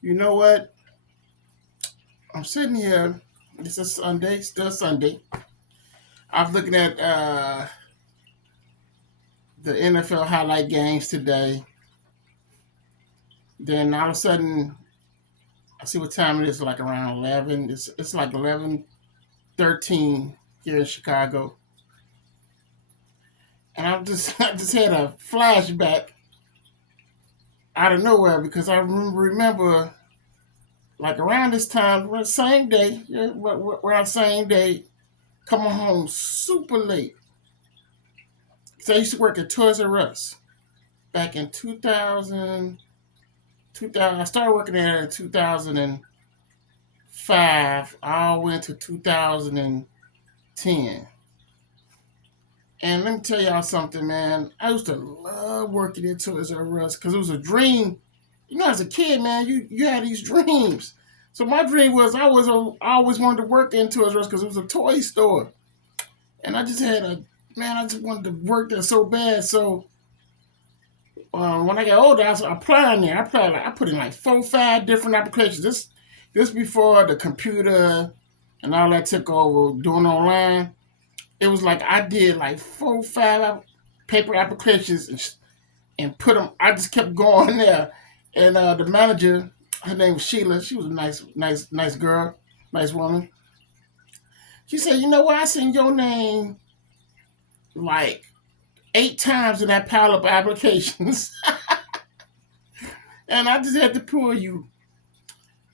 You know what? I'm sitting here. This is Sunday, still Sunday. I was looking at the NFL highlight games today. Then all of a sudden, I see what time it is. Like around 11. It's like 11:13 here in Chicago, and I just had a flashback out of nowhere because I remember like around this time, same day, yeah, around same day, coming home super late. So I used to work at Toys R Us back in 2000. I started working there in 2005. I went to 2010. And let me tell y'all something, man. I used to love working at Toys R Us because it was a dream. You know, as a kid, man, you had these dreams. So my dream was I always wanted to work in Toys R Us because it was a toy store, and I just had a man. I just wanted to work there so bad. So when I got older, I was applying there. I put in like 4, 5 different applications. This before the computer and all that took over doing online. It was like I did like 4, 5 paper applications and put them. I just kept going there, and the manager, her name was Sheila. She was a nice girl, nice woman. She said, "You know what? I seen your name like 8 times in that pile of applications, and I just had to pull you."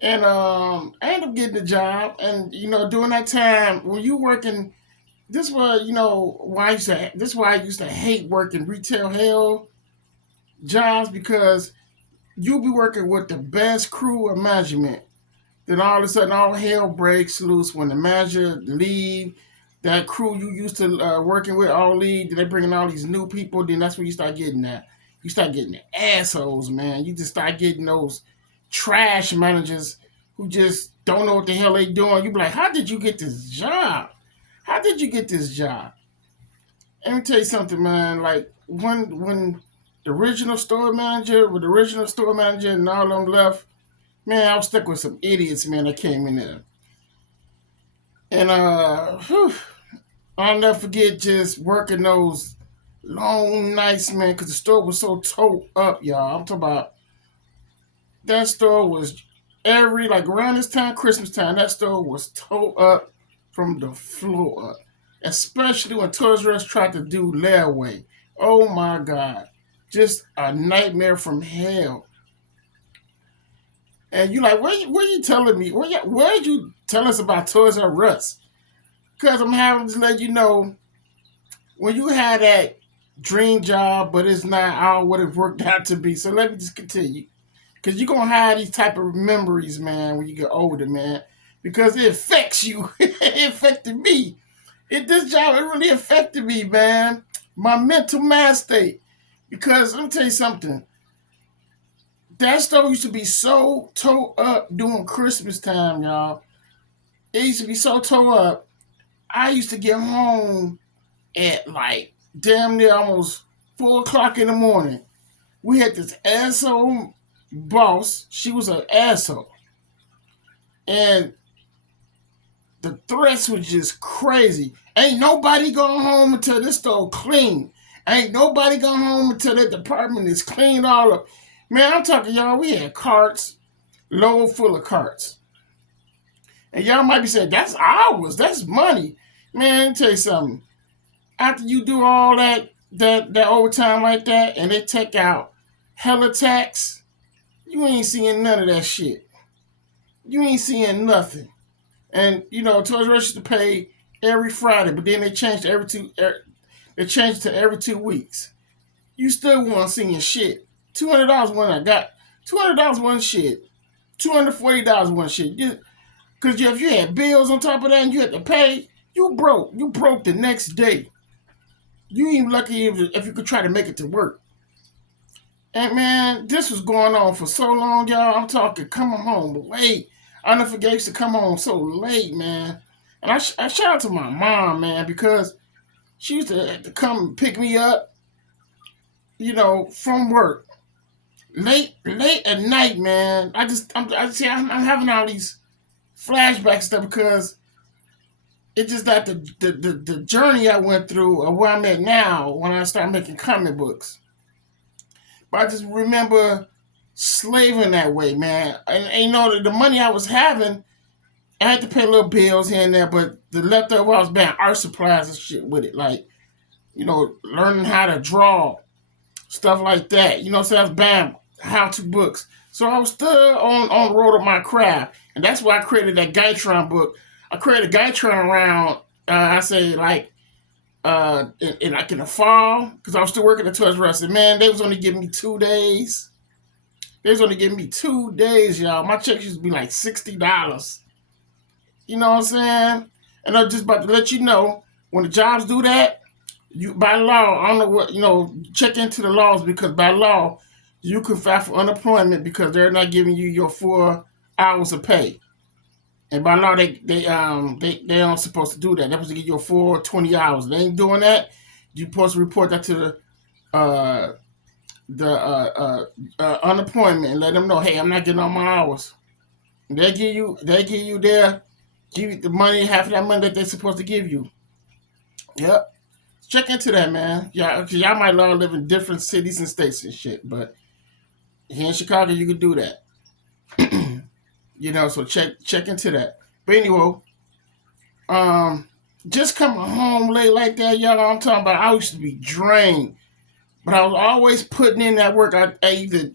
And I ended up getting the job. And during that time when you working, this was why I used to. This is why I used to hate working retail hell jobs because you'll be working with the best crew of management. Then all of a sudden, all hell breaks loose when the manager leave. That crew you used to working with all leave. Then they bringing all these new people. Then that's where you start getting that. You start getting the assholes, man. You just start getting those trash managers who just don't know what the hell they doing. You be like, how did you get this job? How did you get this job? Let me tell you something, man. Like when the original store manager with the original store manager and all of them left, man, I was stuck with some idiots, man, that came in there. And I'll never forget just working those long nights, man, because the store was so towed up, y'all. I'm talking about that store was like around this time, Christmas time, that store was towed up from the floor up. Especially when Toys R Us tried to do layaway. Oh my God. Just a nightmare from hell. And you like, what are you telling me? What you tell us about Toys R Us? Because I'm having to let you know when you had that dream job, but it's not all what it worked out to be. So let me just continue. Because you're going to have these type of memories, man, when you get older, man. Because it affects you. It affected me. This job, it really affected me, man. My mental mind state. Because let me tell you something. That store used to be so towed up during Christmas time, y'all. It used to be so towed up. I used to get home at like damn near almost 4 o'clock in the morning. We had this asshole boss. She was an asshole. And the threats were just crazy. Ain't nobody going home until this store clean. Ain't nobody going home until that department is clean all up. Man, I'm talking y'all, we had carts, load full of carts. And y'all might be saying, that's ours, that's money. Man, let me tell you something. After you do all that overtime like that and they take out hella tax, you ain't seeing none of that shit. You ain't seeing nothing. And Toys R Us used to pay every Friday, but then they changed to they changed to every 2 weeks. You still want seeing shit. $200 when I got $200 one shit. $240 one shit. Because if you had bills on top of that and you had to pay, you broke. You broke the next day. You ain't lucky if you could try to make it to work. And man, this was going on for so long, y'all. I'm talking coming home late. I never forget I used to come home so late, man. And I shout out to my mom, man, because she used to come pick me up, from work late at night, man. I'm having all these flashbacks and stuff because it's just that the journey I went through or where I'm at now when I started making comic books. But I just remember slaving that way, man. And you know, the money I was having, I had to pay little bills here and there, but the leftover I was buying art supplies and shit with it. Like, you know, learning how to draw, stuff like that. You know, so I was buying how-to books. So I was still on the road of my craft. And that's why I created that Gaitron book. I created Gaitron around, I say, like, in the fall, because I was still working at Toys R Us. And, man, they was only giving me 2 days. They was only giving me 2 days, y'all. My checks used to be like $60. You know what I'm saying? And I'm just about to let you know, when the jobs do that, you by law, I don't know what, you know, check into the laws because by law, you can file for unemployment because they're not giving you your 4 hours of pay. And by law, they aren't supposed to do that. They're supposed to give you your full 20 hours. They ain't doing that. You're supposed to report that to the unemployment and let them know, hey, I'm not getting all my hours. And they give you the money, half of that money that they're supposed to give you. Yep. Check into that, man. Yeah, cause y'all might all live in different cities and states and shit, but here in Chicago, you can do that. You know, so check into that. But anyway, just coming home late like that, y'all. I'm talking about. I used to be drained, but I was always putting in that work. I either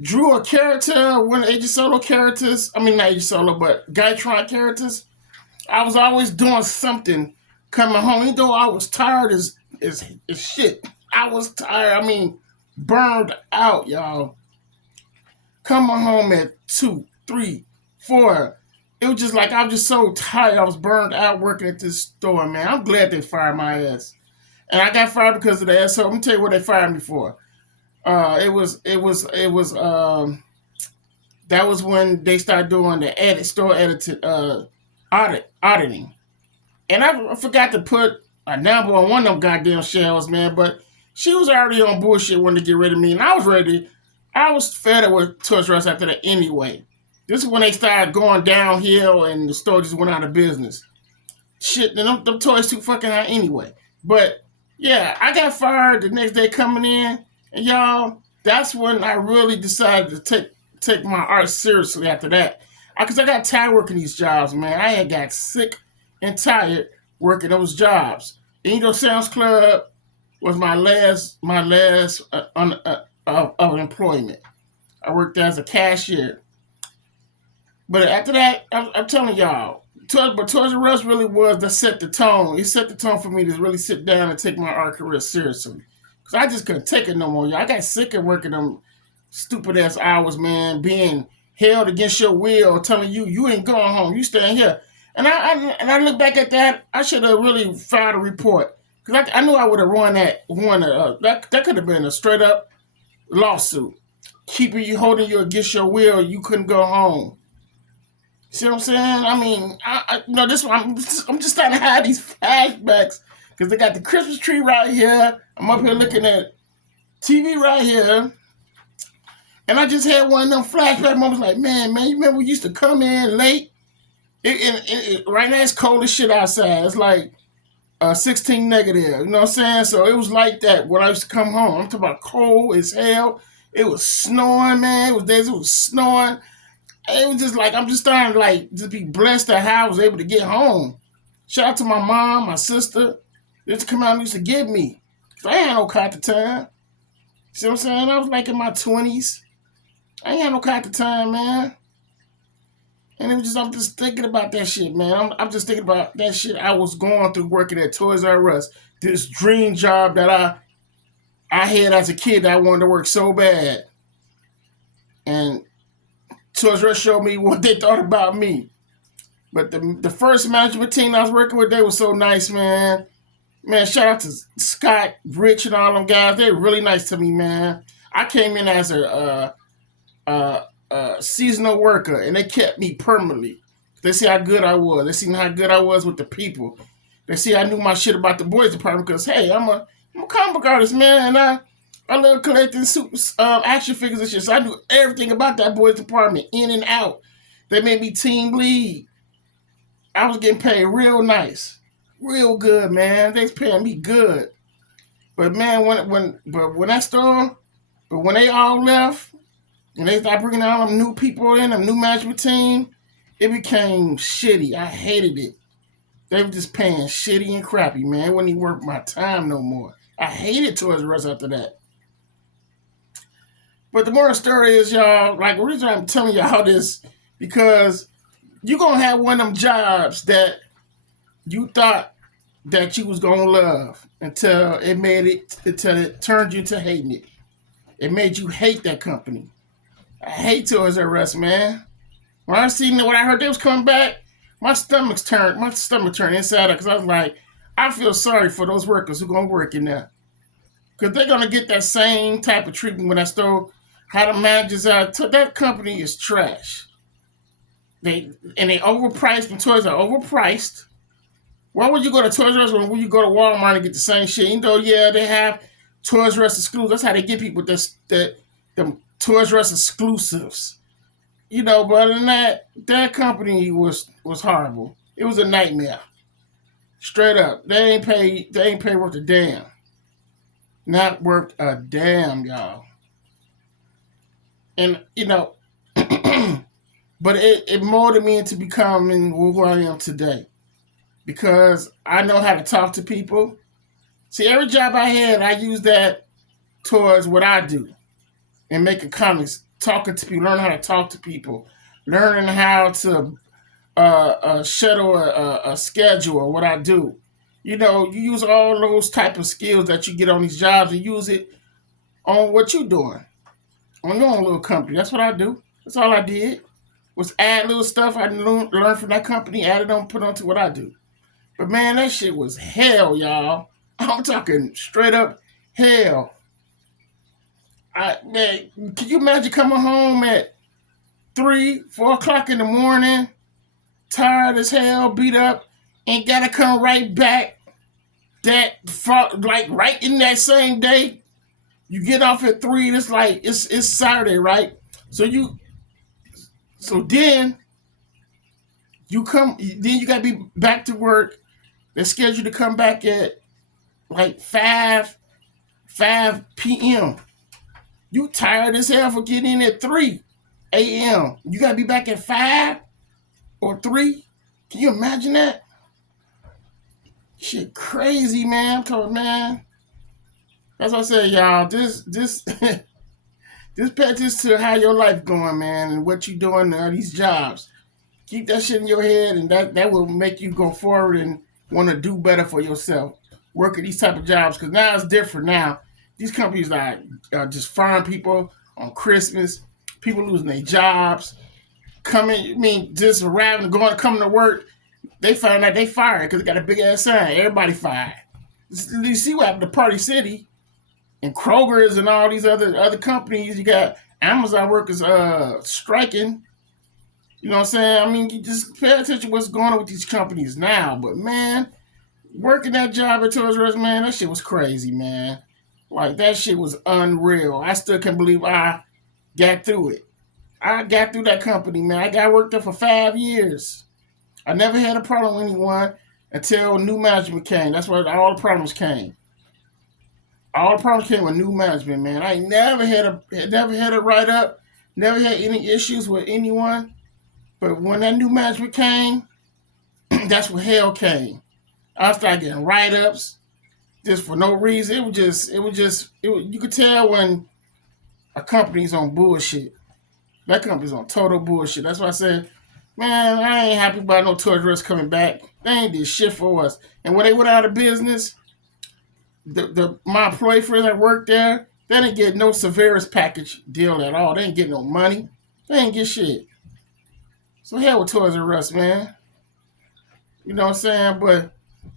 drew a character, one of Age of Solo characters. I mean, not Age of Solo, but Gaitron characters. I was always doing something coming home, even though I was tired as shit. I was tired. I mean, burned out, y'all. Coming home at 2, 3, 4. It was just like I was just so tired. I was burned out working at this store, man. I'm glad they fired my ass. And I got fired because of that. So let me tell you what they fired me for. It was that was when they started doing the store edited auditing. And I forgot to put a number on one of them goddamn shells, man. But she was already on bullshit wanting to get rid of me, and I was ready. I was fed up with Toys R Us after that anyway. This is when they started going downhill, and the store just went out of business. Shit, them toys too fucking high anyway. But yeah, I got fired the next day coming in, and y'all, that's when I really decided to take my art seriously after that. Because I got tired working these jobs, man. I had got sick and tired working those jobs. And you know, Sam's Club was my last of employment. I worked as a cashier. But after that, I'm telling y'all, Toys R Us really was that set the tone. It set the tone for me to really sit down and take my art career seriously. Because I just couldn't take it no more, y'all. I got sick of working them stupid ass hours, man, being held against your will, telling you ain't going home, you staying here. And I look back at that, I should have really filed a report. Because I knew I would have that could have been a straight up lawsuit. Keeping you, holding you against your will, you couldn't go home. See what I'm saying? I mean, this one, I'm just starting to have these flashbacks because they got the Christmas tree right here. I'm up here looking at TV right here. And I just had one of them flashback moments like, man, you remember we used to come in late? Right now it's cold as shit outside. It's like 16 negative, you know what I'm saying? So it was like that when I used to come home. I'm talking about cold as hell. It was snowing, man. It was days it was snowing. It was just like, I'm just starting to like just be blessed at how I was able to get home. Shout out to my mom, my sister. They used to come out and used to get me. Cause I ain't had no car at the time. See what I'm saying? I was like in my 20s. I ain't had no car at the time, man. And I'm just thinking about that shit, man. I'm just thinking about that shit I was going through working at Toys R Us. This dream job that I had as a kid that I wanted to work so bad. And Toys R Us showed me what they thought about me. But the first management team I was working with, they were so nice, man. Man, shout out to Scott, Rich, and all them guys. They were really nice to me, man. I came in as a seasonal worker, and they kept me permanently. They see how good I was. They seen how good I was with the people. They see I knew my shit about the boys department because, hey, I'm a comic book artist, man, and I love collecting super action figures and shit. So I knew everything about that boys department, in and out. They made me team lead. I was getting paid real nice, real good, man. They was paying me good. But man, when that store, but when they all left and they started bringing all them new people in, them new management team, it became shitty. I hated it. They were just paying shitty and crappy, man. It wasn't even worth my time no more. I hated Toys R Us after that. But the moral story is, y'all, like the reason I'm telling y'all this, because you're gonna have one of them jobs that you thought that you was gonna love until it turned you to hating it. It made you hate that company. I hate Toys R Us, man. When I heard they was coming back, my stomach turned inside out because I was like, I feel sorry for those workers who gonna work in there, because they're gonna get that same type of treatment when I stole. How the managers are. That company is trash. They overpriced. When toys are overpriced. Why would you go to Toys R Us when you go to Walmart and get the same shit? Even though, yeah, they have Toys R Us exclusives. That's how they get people the Toys R Us exclusives. But other than that company was horrible. It was a nightmare. Straight up. They ain't pay worth a damn. Not worth a damn, y'all. And, but it molded me into becoming who I am today. Because I know how to talk to people. See, every job I had, I used that towards what I do. And making comments, talking to people, learning how to talk to people. Learning how to schedule a schedule or what I do. You use all those type of skills that you get on these jobs and use it on what you're doing. On your own little company. That's what I do. That's all I did. Was add little stuff I learned from that company, added on, put onto what I do. But man, that shit was hell, y'all. I'm talking straight up hell. Man, can you imagine coming home at 3, 4 o'clock in the morning, tired as hell, beat up, and gotta come right back right in that same day? You get off at 3, it's like it's Saturday, right? So then you gotta be back to work. They're scheduled to come back at like 5 p.m. You tired as hell for getting in at 3 a.m. You gotta be back at 5 or 3. Can you imagine that? Shit crazy, man. I'm talking, man. That's what I said, y'all. This pay attention to how your life going, man, and what you doing on these jobs. Keep that shit in your head, and that will make you go forward and want to do better for yourself. Work at these type of jobs, because now it's different. Now these companies are just firing people on Christmas. People losing their jobs. Just arriving, coming to work. They find out they fired because they got a big ass sign. Everybody fired. You see what happened to Party City and Kroger's and all these other companies. You got Amazon workers striking. You know what I'm saying? You just pay attention to what's going on with these companies now. But man, working that job at Toys R Us, man, that shit was crazy, man. Like, that shit was unreal. I still can't believe I got through it. I got through that company, man. I got worked there for 5 years. I never had a problem with anyone until new management came. That's where all the problems came. All the problems came with new management, man. I never had a write-up, never had any issues with anyone. But when that new management came, that's when hell came. I started getting write-ups just for no reason. You could tell when a company's on bullshit. That company's on total bullshit. That's why I said, man, I ain't happy about no Toys R Us coming back. They ain't did shit for us. And when they went out of business, my employee friends that worked there, they didn't get no severance package deal at all. They didn't get no money. They didn't get shit. So hell with Toys R Us, man. You know what I'm saying? But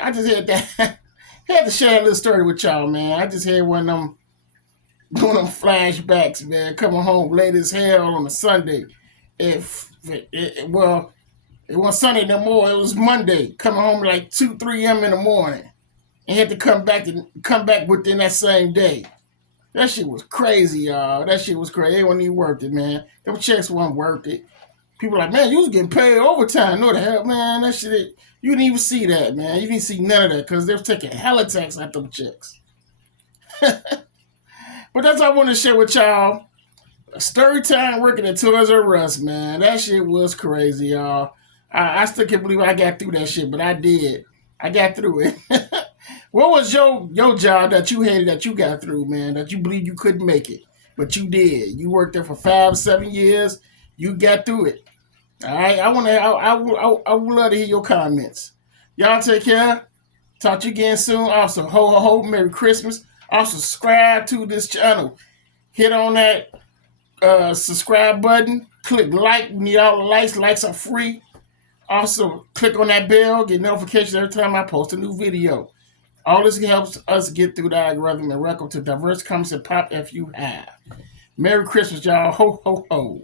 I just had to share a little story with y'all, man. I just had one of them flashbacks, man. Coming home late as hell on a Sunday. It wasn't Sunday no more. It was Monday. Coming home like 2-3 a.m. in the morning, and had to come back within that same day. That shit was crazy, y'all. That shit was crazy. It wasn't even worth it, man. Them checks wasn't worth it. People like, man, you was getting paid overtime. No, the hell, man. That shit, you didn't even see that, man. You didn't see none of that because they was taking hella tax out them checks. But that's what I want to share with y'all. A story time working at Toys R Us, man. That shit was crazy, y'all. I still can't believe I got through that shit, but I did. I got through it. What was your job that you hated that you got through, man? That you believe you couldn't make it, but you did. You worked there for 5, 7 years. You got through it. All right. I would love to hear your comments. Y'all take care. Talk to you again soon. Also, ho, Merry Christmas. Also, subscribe to this channel. Hit on that subscribe button. Click like. We need all the likes. Likes are free. Also, click on that bell. Get notifications every time I post a new video. All this helps us get through the algorithm and welcome to Diverse Comments and Pop if you have. Merry Christmas, y'all. Ho, ho, ho.